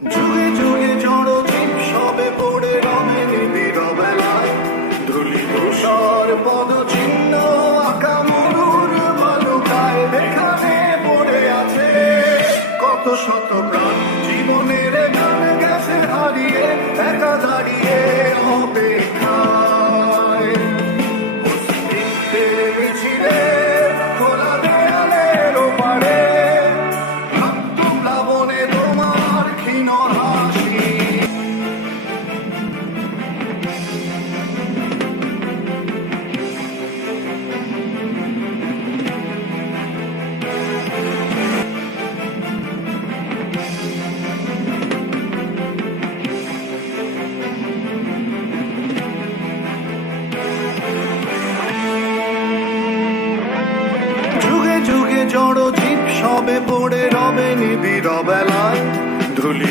যুগে যুগে জড় জীব সবে পড়ে রবে নিবিড়বেলায়, ধুলি ধূসর পদচিহ্ন আঁকা মরুর বালুকায়, এখানে পড়ে আছে কত শত প্রাণ, জীবনের গান গেছে হারিয়ে, একা দাঁড়িয়ে অপেক্ষায়। অস্তিত্বের মিছিলে খোলা দেয়ালের ওপারে ভাবতো প্লাবনে তোমার ক্ষীণ হাসি। যুগে যুগে জড় জীব সবে পড়ে রবে নিবিড়বেলায়, ধুলি